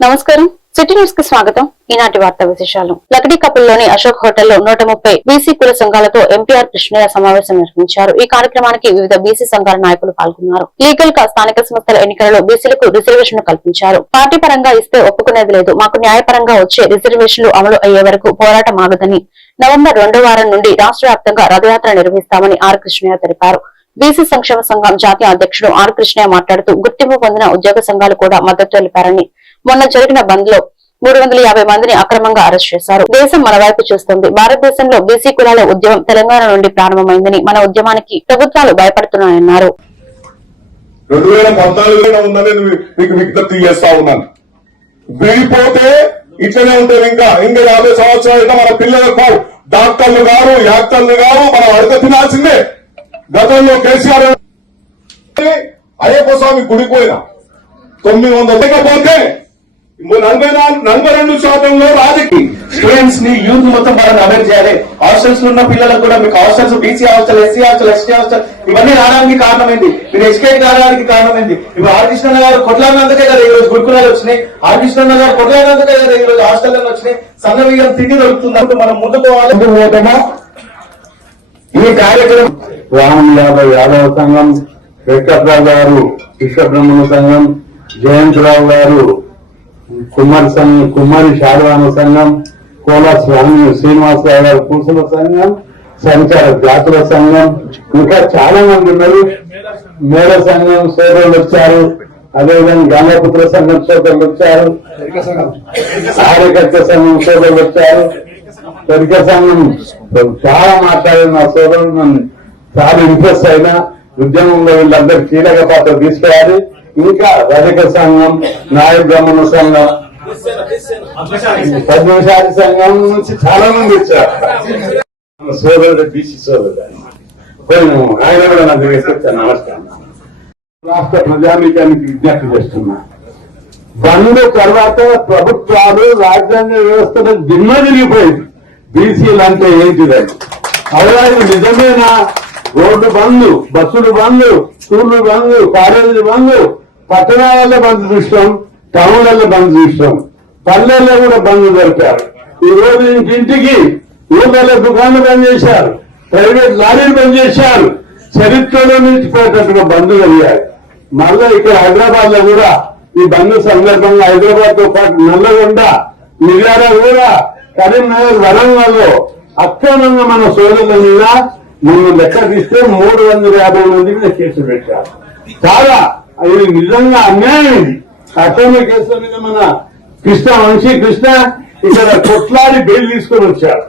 నమస్కారం. సిటీ న్యూస్కి స్వాగతం. ఈనాటి వార్తా విశేషాలు. లకడీ కపుల్లోని అశోక్ హోటల్లో నూట ముప్పై బీసీ కుల సంఘాలతో ఎంపీఆర్ కృష్ణయ్య సమావేశం నిర్వహించారు. ఈ కార్యక్రమానికి వివిధ బీసీ సంఘాల నాయకులు పాల్గొన్నారు. లీగల్గా స్థానిక సంస్థల ఎన్నికలలో బీసీలకు రిజర్వేషన్ కల్పించారు. పార్టీ పరంగా ఇస్తే ఒప్పుకునేది లేదు. మాకు న్యాయపరంగా వచ్చే రిజర్వేషన్లు అమలు అయ్యే వరకు పోరాటం ఆగదని నవంబర్ రెండో వారం నుండి రాష్ట్ర వ్యాప్తంగా రథయాత్ర నిర్వహిస్తామని ఆర్ కృష్ణయ్య తెలిపారు. బీసీ సంక్షేమ సంఘం జాతీయ అధ్యక్షుడు ఆర్ కృష్ణయ్య మాట్లాడుతూ గుర్తింపు పొందిన ఉద్యోగ సంఘాలు కూడా మద్దతు తెలిపారని మొన్న జరిగిన బంద్లో మూడు వందల యాభై మందిని అక్రమంగా అరెస్ట్ చేశారు. దేశం మన వైపు చూస్తుంది. భారతదేశంలో బీసీ కులాల ఉద్యమం తెలంగాణ నుండి ప్రారంభమైందని మన ఉద్యమానికి ప్రభుత్వాలు భయపడుతున్నాయన్నారు. రెండు వేల పద్నాలుగులో ఉందని మీకు విజ్ఞప్తి చేస్తా ఉన్నాను. విడిపోతే ఇట్లనే ఉంటారు ఇంకా. ఇంకా యాభై సంవత్సరాలు మన పిల్లలకు డాక్టర్లు గారు యాక్టర్లు గారు మనం అడగ తినాల్సిందే. గతంలో కేసీఆర్ అయ్యప్ప స్వామి గుడికి తొమ్మిది వందలు లేకపోతే నలభై నాలుగు నలభై రెండు శాతంలో రాజకీయ. స్టూడెంట్స్ని యూత్ మొత్తం వాళ్ళని అవేర్ చేయాలి. హాస్టల్స్లో ఉన్న పిల్లలకు కూడా మీకు hostels BC hostel SC hostel ST hostel ఇవన్నీ రావడానికి కారణమైంది. మీరు ఎస్కేట్ కావడానికి కారణమైంది. ఇప్పుడు ఆర్ కృష్ణ గారు కొట్లాడినందుకే కదా ఈ రోజు గురుకులాలు వచ్చినాయి. ఆర్ కృష్ణ గారు కొట్లాడినందుకే కదా ఈ రోజు హాస్టల్ వచ్చినాయి. సన్న బియ్యం తిండి దొరుకుతుంది మనం ముందుకు పోవాలి ఈ కార్యక్రమం రామ్ యాదవ్ యాదవ సంఘం వెంకట్రావు గారు విశ్వబ్రహ్మణ సంఘం జయంతరావు గారు కుమార్ సంఘం కుమారి శారదాన సంఘం కోల స్వామి శ్రీనివాసరావు గారు పూసల సంఘం సంచార జాతుల సంఘం ఇంకా చాలా మంది ఉన్నారు. మేళ సంఘం సోదరులు వచ్చారు. అదేవిధంగా గంగాపుత్ర సంఘం సోదరులు వచ్చారు. కార్యకర్త సంఘం సోదరులు వచ్చారు. పెద్ద సంఘం చాలా మాట్లాడిన నా సోదరులు నన్ను చాలా ఇంట్రెస్ట్ అయినా ఉద్యమంలో వీళ్ళందరూ కీలక పాత్ర తీసుకోవాలి ఇంకా రజక సంఘం నాయ బ్రహ్మణ సంఘం పద్మశాలి సంఘం నుంచి చాలా మంది వచ్చారు. సోదరుడు బీసీ సోదరుడు పోయిన ఆయన కూడా నాకు వేసుకొచ్చాను నమస్కారం. రాష్ట్ర ప్రజానీకానికి విజ్ఞప్తి చేస్తున్నా. బంద్ తర్వాత ప్రభుత్వాలు రాజ్యాంగ వ్యవస్థను దిమ్మ తిరిగిపోయింది. బీసీలు అంటే ఏంటిదని. అవునా నిజమేనా? రోడ్డు బంద్ బస్సులు బంద్ స్కూళ్ళు బంద్ కాలేజీలు బంద్ పట్టణాలలో బంద్ చూస్తాం టౌన్లలో బంద్ చూస్తాం పల్లెల్లో కూడా బంద్ జరిపారు ఈ రోజు ఇంటింటికి ఊళ్ళలో దుకాణాలు బంద్ చేశారు ప్రైవేట్ లారీలు బంద్ చేశారు. చరిత్రలో నిలిచిపోయేటట్టుగా బంద్ కలిగారు మళ్ళా ఇక్కడ హైదరాబాద్లో కూడా ఈ బంద్ సందర్భంగా హైదరాబాద్తో పాటు నల్లగొండ మిర్యాల కూడా కరీంనగర్ వరంగల్లో అక్రమంగా మన సోదరుల మీద నువ్వు లెక్క తీస్తే మూడు వందల యాభై మంది మీద కేసులు పెట్టారు చాలా అది నిజంగా అన్యాయం ఇది. అక్రమ కేసుల మీద మన కృష్ణ వంశీ కృష్ణ ఇక్కడ కొట్లాడి బెయిల్ తీసుకొని వచ్చారు.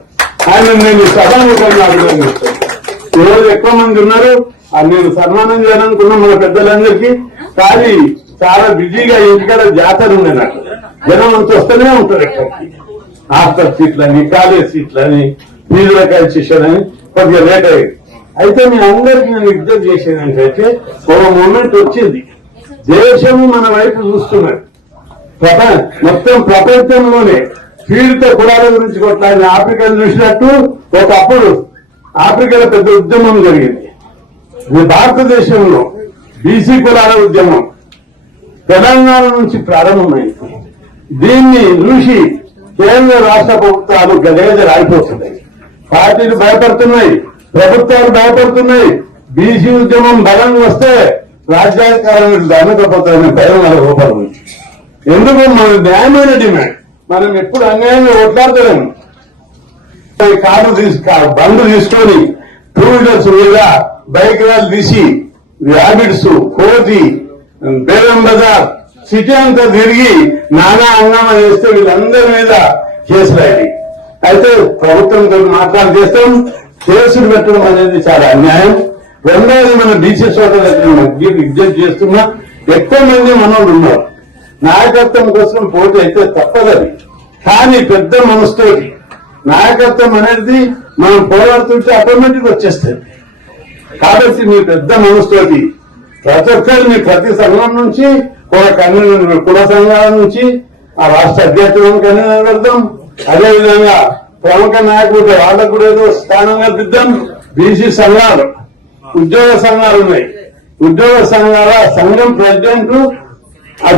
ఆయన నేను సభాముఖంగా అభినందిస్తాను. ఈ రోజు ఎక్కువ మంది ఉన్నారు. ఆ నేను సన్మానం చేయాలనుకున్నా మన పెద్దలందరికీ కానీ చాలా బిజీగా ఇంటికాడ జాతర ఉంది నాకు జనం అంత వస్తూనే ఉంటారు ఎక్కడికి. హాస్టల్ సీట్లని కాలేజ్ సీట్లని ఫీజుల కన్సెషన్ అని కొద్దిగా లేట్ అయ్యింది అయితే మీ అందరికి నేను విజ్ఞప్తి చేసేది ఏంటంటే ఒక మూమెంట్ వచ్చింది. దేశం మన వైపు చూస్తున్నది. ప్రపంచ మొత్తం ప్రపంచంలోనే పీడిత కులాల గురించి కొట్లాడిన ఆఫ్రికాను చూసినట్టు ఒకప్పుడు ఆఫ్రికాలో పెద్ద ఉద్యమం జరిగింది. భారతదేశంలో బీసీ కులాల ఉద్యమం. తెలంగాణ నుంచి ప్రారంభమైంది. దీన్ని చూసి కేంద్ర రాష్ట్ర ప్రభుత్వాలు గదగద రాలిపోతున్నాయి పార్టీలు భయపడుతున్నాయి ప్రభుత్వాలు భయపడుతున్నాయి బీసీ ఉద్యమం బలం వస్తే రాజ్యాంగాలను దండకపోతారనే భయం వాళ్ళ లోపల ఎందుకు మన న్యాయమైన డిమాండ్? మనం ఎప్పుడు అన్యాయంగా కొట్లాడతలేము ఈ కారు బండ్లు తీసుకొని టూ వీలర్స్ మీద బైక్ రాలు తీసి ర్యాబిట్స్ కోతి బేరం బజార్ సిటీ అంతా తిరిగి నానా హంగామా చేస్తే వీళ్ళందరి మీద కేసులు అయినాయి. అయితే ప్రభుత్వంతో మాట్లాడి చేస్తాం. కేసులు పెట్టడం అనేది చాలా అన్యాయం. రెండవది మన బీసీ దగ్గర విజ్ఞప్తి చేస్తున్నా ఎక్కువ మంది మనోళ్ళు ఉన్నారు. నాయకత్వం కోసం పోటీ అయితే తప్పదది. కానీ పెద్ద మనసుతో నాయకత్వం అనేది మనం పోరాడుతుంటే ఆటోమేటిక్ వచ్చేస్తుంది. కాబట్టి మీ పెద్ద మనసుతోటి ప్రతి ఒక్కరు మీ ప్రతి సంఘం నుంచి ఒక కన్వీనర్ కుల సంఘాల నుంచి ఆ రాష్ట్ర అధ్యక్షులను కన్వీనర్ వెళ్దాం అదేవిధంగా ప్రముఖ నాయకుడు వాళ్ళకు కూడా ఏదో స్థానం కల్పిద్దాం బీసీ సంఘాలు ఉద్యోగ సంఘాలు ఉన్నాయి. ఉద్యోగ సంఘాల సంఘం ప్రెసిడెంట్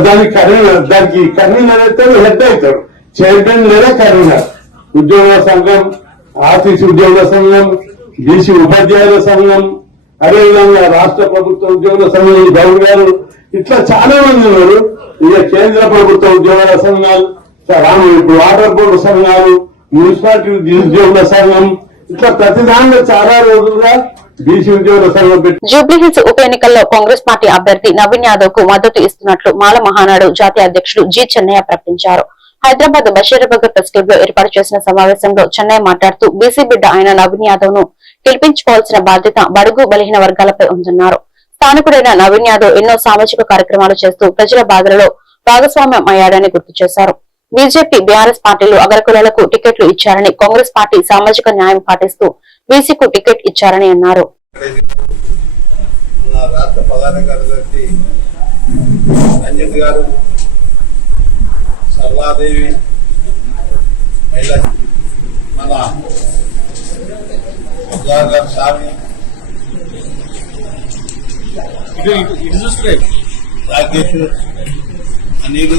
దానికి కన్వీనర్ దానికి కన్వీనర్ అయితే హెడ్ అవుతాడు. చైర్మన్ లేదా కన్వీనర్. ఉద్యోగ సంఘం ఆఫీస్ ఉద్యోగ సంఘం బీసీ ఉపాధ్యాయుల సంఘం అదేవిధంగా రాష్ట్ర ప్రభుత్వ ఉద్యోగుల సంఘం గౌరవ్ గారు ఇట్లా చాలా మంది ఉన్నారు. ఇక కేంద్ర ప్రభుత్వ ఉద్యోగుల సంఘాలు వాటర్ బోర్డు సంఘాలు మున్సిపాలిటీ ఉద్యోగుల సంఘం ఇట్లా ప్రతి దాంట్లో చాలా రోజులుగా జూబ్లీహిల్స్ ఉప ఎన్నికల్లో కాంగ్రెస్ పార్టీ అభ్యర్థి నవీన్ యాదవ్కు మద్దతు ఇస్తున్నట్లు మాల మహానాడు జాతీయ అధ్యక్షుడు జి చెన్నయ్య ప్రకటించారు. హైదరాబాద్ బషీరాబాద్ ప్రెస్ క్లబ్లో ఏర్పాటు చేసిన సమావేశంలో చెన్నయ్య మాట్లాడుతూ బీసీ బిడ్డ ఆయన నవీన్ యాదవ్ను గెలిపించుకోవాల్సిన బాధ్యత బడుగు బలహీన వర్గాలపై ఉందన్నారు. స్థానికుడైన నవీన్ యాదవ్ ఎన్నో సామాజిక కార్యక్రమాలు చేస్తూ ప్రజల బాధలలో భాగస్వామ్యం అయ్యాడని గుర్తు చేశారు. బీజేపీ బీఆర్ఎస్ పార్టీలు అగ్రకులాలకు టికెట్లు ఇచ్చారని కాంగ్రెస్ పార్టీ సామాజిక న్యాయం పాటిస్తూ బీసీకు టికెట్ ఇచ్చారని అన్నారు. మన రాష్ట్ర ప్రధాన కార్యదర్శి రంజిత్ గారు సరళాదేవి మహిళా మన సుధాకర్ స్వామి రాకేష్ అనిల్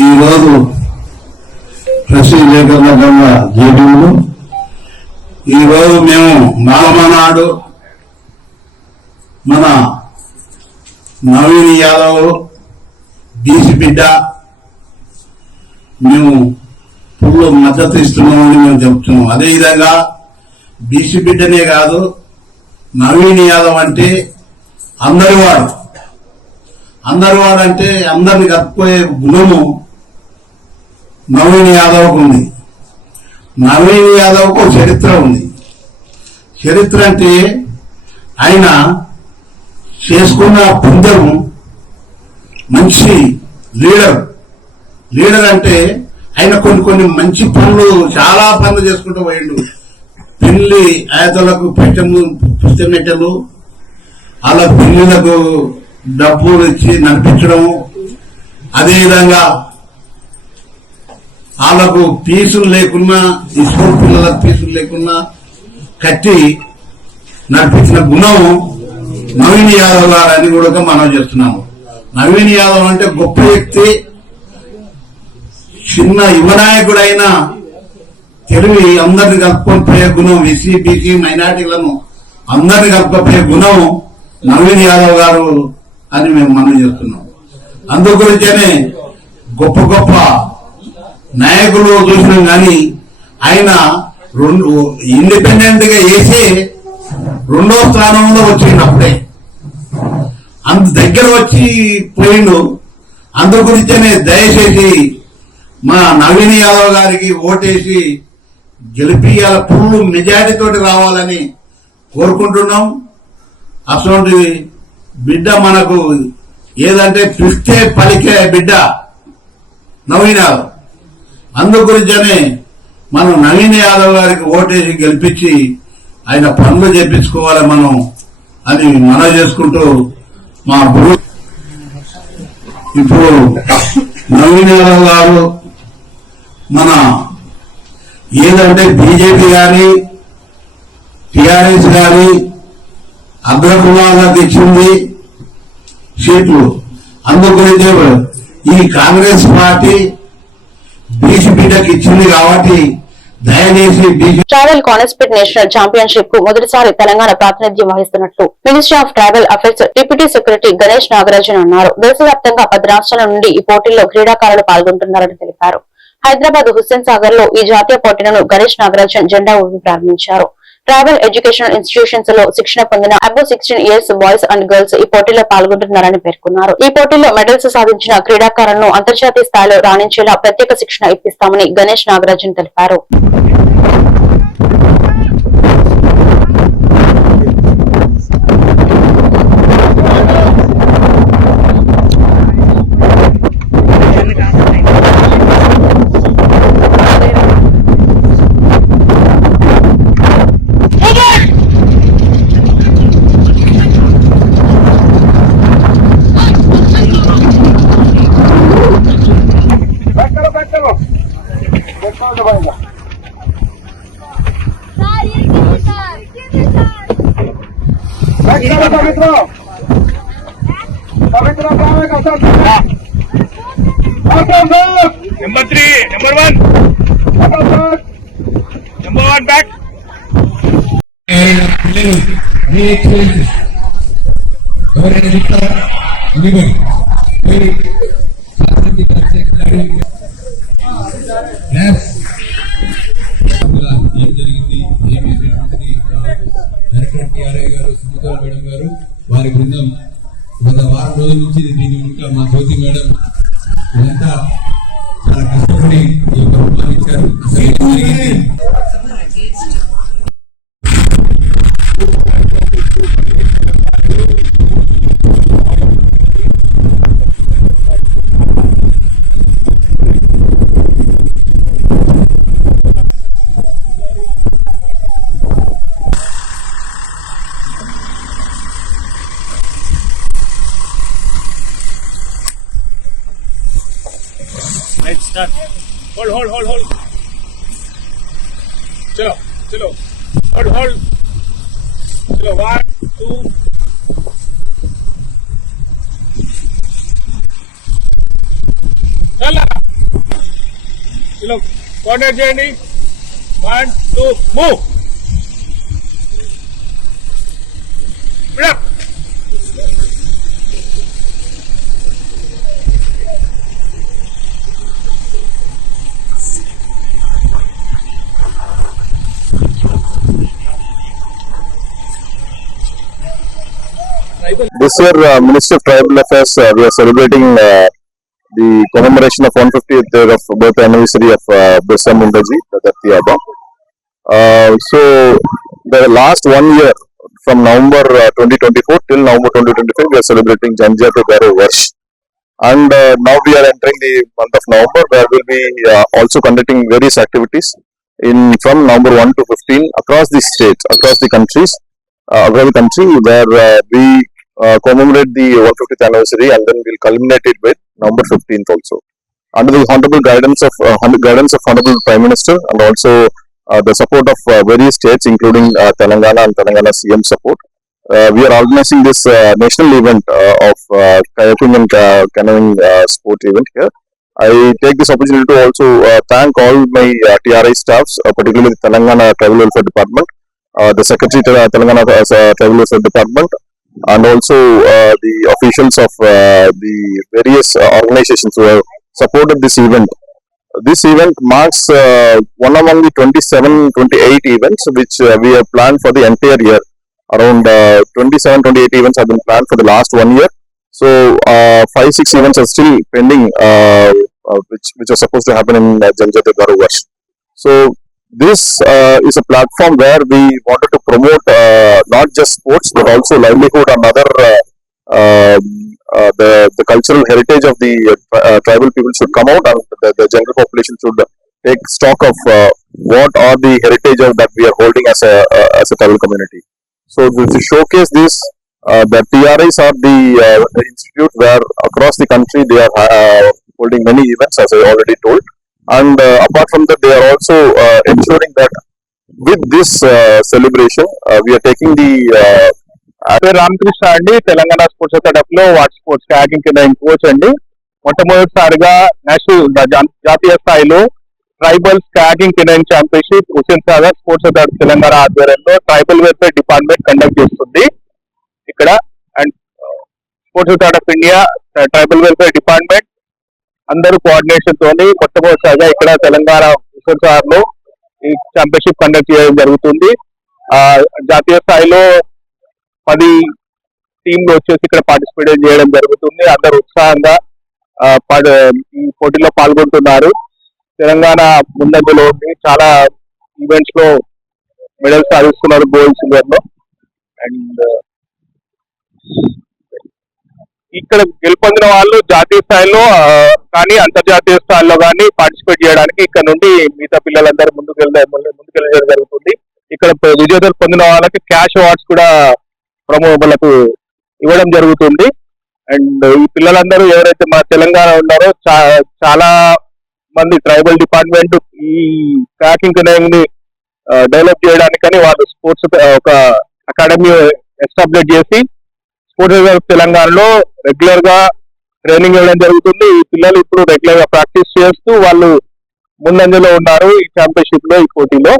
ఈరోజు ప్రెస్ విలేకరుల జేడీలు ఈరోజు మేము నామనాడు మన నవీన్ యాదవ్ బీసీ బిడ్డ మేము పుల్లు మద్దతు ఇస్తున్నామని మేము చెప్తున్నాం. అదేవిధంగా బీసీ బిడ్డనే కాదు నవీన్ యాదవ్ అంటే అందరి వాడు. అందరు వాడంటే అందరిని కప్పుకోయే గుణము నవీన్ యాదవ్కు ఉంది. నవీన్ యాదవ్కు ఒక చరిత్ర ఉంది. చరిత్ర అంటే ఆయన చేసుకున్న పుంజం మంచి లీడర్. లీడర్ అంటే ఆయన కొన్ని కొన్ని మంచి పనులు చాలా పనులు చేసుకుంటూ పోయిండు. పెళ్ళి ఆయతలకు పెట్టము పుస్తమెట్టలు అలా పెళ్ళిలకు డబ్బులు ఇచ్చి నడిపించడము. అదేవిధంగా వాళ్ళకు పీసులు లేకున్నా ఈ స్కూల్ పిల్లలకు పీసులు లేకున్నా కట్టి నడిపించిన గుణం నవీన్ యాదవ్ గారు అని కూడా మనం చేస్తున్నాము. నవీన్ యాదవ్ అంటే గొప్ప వ్యక్తి చిన్న యువనాయకుడైన తెలివి అందరిని కలుపుకొనిపోయే గుణం ఎస్సీ బీసీ మైనార్టీలను అందరిని కలుపుకపోయే గుణం నవీన్ యాదవ్ గారు అని మేము మనం చేస్తున్నాం. అందుగురించనే గొప్ప గొప్ప నాయకులు చూసినాం కానీ ఆయన రెండు ఇండిపెండెంట్గా వేసి రెండో స్థానంలో వచ్చిండు అప్పుడే అంత దగ్గర వచ్చి పోయిండు. అందు గురించనే దయచేసి మా నవీన్ యాదవ్ గారికి ఓటేసి గెలిపియాల పుల్లు మెజారిటీ తోటి రావాలని కోరుకుంటున్నాం. అటువంటి బిడ్డ మనకు ఏదంటే పిస్తే పలికే బిడ్డ. నవీన్. అందుగురించనే అందు మనం నవీన్ యాదవ్ గారికి ఓటేసి గెలిపించి ఆయన పనులు చేపించుకోవాలి మనం అని మనం చేసుకుంటూ మా గురు ఇప్పుడు నవీన్ యాదవ్ గారు మన ఏదంటే బీజేపీ గాని టిఆర్ఎస్ గాని ఇచ్చింది సీట్లు అందుగురించి ఈ కాంగ్రెస్ పార్టీ బీసీ బిడ్డకి ఇచ్చింది కాబట్టి ట్రావెల్ కాన్స్పిట్ నేషనల్ ఛాంపియన్షిప్కు మొదటిసారి తెలంగాణ ప్రాతినిధ్యం వహిస్తున్నట్లు ministry of travel affairs deputy secretary Ganesh Nagarajan అన్నారు. దేశవ్యాప్తంగా పది రాష్ట్రాల నుండి ఈ పోటీల్లో క్రీడాకారులు పాల్గొంటున్నారని తెలిపారు. హైదరాబాద్ హుస్సేన్ సాగర్లో ఈ జాతీయ పోటీలను గణేష్ నాగరాజన్ జెండా ఊపి ప్రారంభించారు. ట్రావెల్ ఎడ్యుకేషనల్ ఇన్స్టిట్యూషన్స్లో శిక్షణ పొందిన above sixteen years boys and girls ఈ పోటీలో పాల్గొంటున్నారని పేర్కొన్నారు. ఈ పోటీలో మెడల్స్ సాధించిన క్రీడాకారులను అంతర్జాతీయ స్థాయిలో రాణించేలా ప్రత్యేక శిక్షణ ఇప్పిస్తామని గణేష్ నాగరాజన్ తెలిపారు. Number three, number one. Number one back. Director గారు సుమతల మేడం గారు వారి బృందం గత వారం రోజుల నుంచి దీని వెనుక మా జ్యోతి మేడం ఇదంతా చాలా కష్టపడి ఈ యొక్క రూపాన్ని ఇచ్చారు. అసలు ఏం జరిగింది Let's start. Hold, hold, hold, hold. चलो, चलो. Hold, hold. चलो, one, two. चला. चलो, కోఆర్డినేట్ చేయండి one two move This year, uh, Ministry of Tribal Affairs, uh, we are celebrating uh, the commemoration of 150th year of birth anniversary of uh, Birsa Mundaji, Datti Abba. Uh, so, the last one year, from November uh, 2024 till November 2025, we are celebrating Janjata Garo Varsh. And uh, now we are entering the month of November, where we'll be uh, also conducting various activities in from November 1 to 15 across the states, across the countries, uh, across the country, where uh, we commemorate the 150th anniversary and then we'll culminate it with November 15th also. Under the honorable guidance of uh, guidance of honorable Prime Minister and also uh, the support of uh, various states including uh, Telangana and Telangana CM support, uh, we are organizing this uh, national event uh, of uh, kayaking and uh, canoeing uh, sport event here. I take this opportunity to also uh, thank all my uh, TRI staffs, uh, particularly the Telangana Tribal Welfare Department, uh, the Secretary the Telangana uh, Tribal Welfare Department, and also uh, the officials of uh, the various uh, organizations who have supported this event. This event marks one among the 27, 28 events which we have planned for the entire year. Around uh, 27, 28 events have been planned for the last one year. So five, six events are still pending, which which are supposed to happen in uh, Janjata Garu. So this uh, is a platform where we wanted to promote uh, not just sports but also livelihood and other uh, um, uh, the the cultural heritage of the uh, uh, tribal people should come out and the, the general population should take stock of uh, what are the heritage of that we are holding as a uh, as a tribal community. So to showcase this, uh, the TRIs are the uh, institute where across the country they are uh, holding many events as I already told and uh, apart from that they are also uh, ensuring that with this uh, celebration uh, we are taking the uh, Ramakrishna అండి. Telangana sports సెటప్లో water sports tagging కింద coach అండి. మొట్టమొదటిసారిగా national జాతీయ స్థాయిలో tribal స్కాగింగ్ కింద championship Hussain Sagar sports authority Telangana ఆధ్వర్యంలో ట్రైబల్ వెల్ఫేర్ డిపార్ట్మెంట్ కండక్ట్ చేస్తుంది. ఇక్కడ and sports authority of India tribal welfare department అందరూ కోఆర్డినేషన్ తోని మొట్టమొదటిసారిగా ఇక్కడ తెలంగాణ హుసేన్లో ఈ ఛాంపియన్షిప్ కండక్ట్ చేయడం జరుగుతుంది. ఆ, జాతీయ స్థాయిలో పది టీంలు వచ్చేసి ఇక్కడ పార్టిసిపేట్ చేయడం జరుగుతుంది. అందరు ఉత్సాహంగా ఈ పోటీలో పాల్గొంటున్నారు. తెలంగాణ ముందంజలో ఉంది. చాలా ఈవెంట్స్లో మెడల్స్ సాధిస్తున్నారు గోల్డ్ సిల్వర్లో. అండ్ ఇక్కడ గెలుపొందిన వాళ్ళు జాతీయ స్థాయిలో కానీ అంతర్జాతీయ స్థాయిలో కానీ పార్టిసిపేట్ చేయడానికి ఇక్కడ నుండి మిగతా పిల్లలందరూ ముందుకు ముందుకెళ్ళడం జరుగుతుంది. ఇక్కడ విజేతలు పొందిన వాళ్ళకి క్యాష్ అవార్డ్స్ కూడా ప్రమోబలకు ఇవ్వడం జరుగుతుంది. అండ్ ఈ పిల్లలందరూ ఎవరైతే మన తెలంగాణ ఉన్నారో చాలా మంది ట్రైబల్ డిపార్ట్మెంట్ ఈ ట్రాకింగ్ని డెవలప్ చేయడానికని వాళ్ళు స్పోర్ట్స్ ఒక అకాడమీ ఎస్టాబ్లిష్ చేసి స్పోర్ట్స్ తెలంగాణలో రెగ్యులర్గా ట్రైనింగ్ ఇవ్వడం జరుగుతుంది. ఈ పిల్లలు ఇప్పుడు రెగ్యులర్గా ప్రాక్టీస్ చేస్తూ వాళ్ళు ముందంజలో ఉన్నారు ఈ ఛాంపియన్షిప్లో ఈ పోటీలో.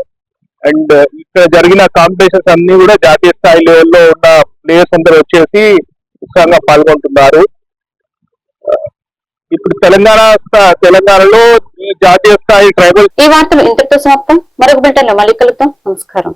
అండ్ ఇక్కడ జరిగిన కాంపిటీషన్స్ అన్ని కూడా జాతీయ స్థాయి లెవెల్లో ఉన్న ప్లేయర్స్ అందరూ వచ్చేసి ఉత్సాహంగా పాల్గొంటున్నారు. ఇప్పుడు తెలంగాణ తెలంగాణలో ఈ జాతీయ స్థాయి ట్రైబల్ ఈ వార్తలు ఇంతటితో సమాప్తం. మరొక బిల్టన్ మళ్ళీ కలుగుతాం నమస్కారం.